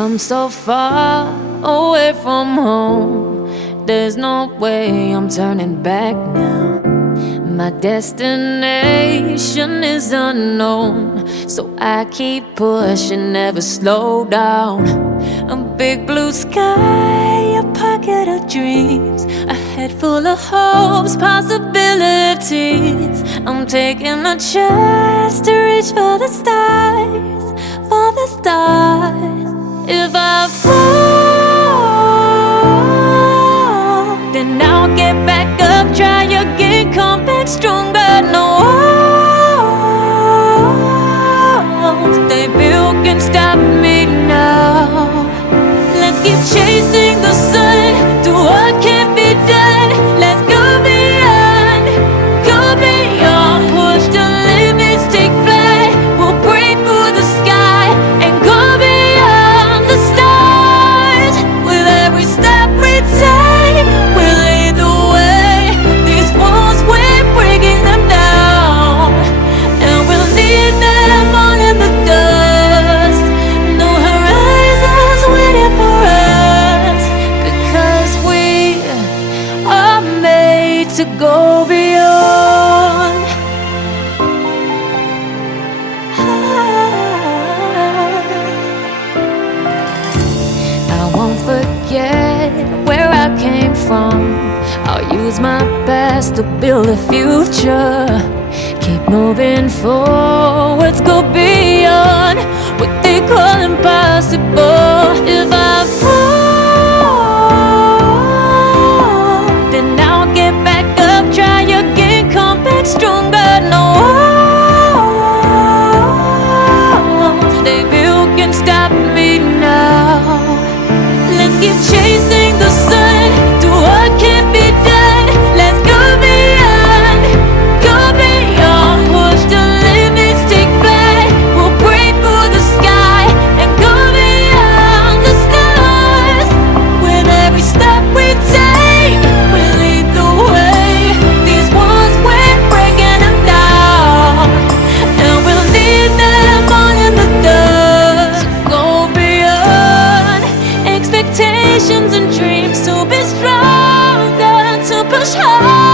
come so far away from home. There's no way I'm turning back now. My destination is unknown, so I keep pushing, never slow down. A big blue sky, a pocket of dreams, a head full of hopes, possibilities. I'm taking a chance to reach for the stars, for the stars. If I fall, then I'll get back up, try again, come back stronger. No walls they built can stop me now. Let's keep chasing the sun, do what can't be done. Let's go beyond, push the limits, take flight. We'll break through the sky and go beyond the stars. With every step we take, we'll lead the way. These walls, we're breaking them down, and we'll leave them all in the dust. No horizons waiting for us, because we are made to go beyond. I won't forget where I came from. I'll use my best to build a future. Keep moving forwards, go beyond what they call impossible. If I fall, then I'll get back up, try again, come back stronger. No walls they built can stop me now. Let's keep chasing the sun, do what can't be done. Let's go beyond, push the limits, take flight. We'll break through the sky and go beyond the stars. With every step we take, we lead the way. These walls, we're breaking them down, and we'll leave them all in the dust. Go beyond expectations and dreams, to be stronger, to push hard.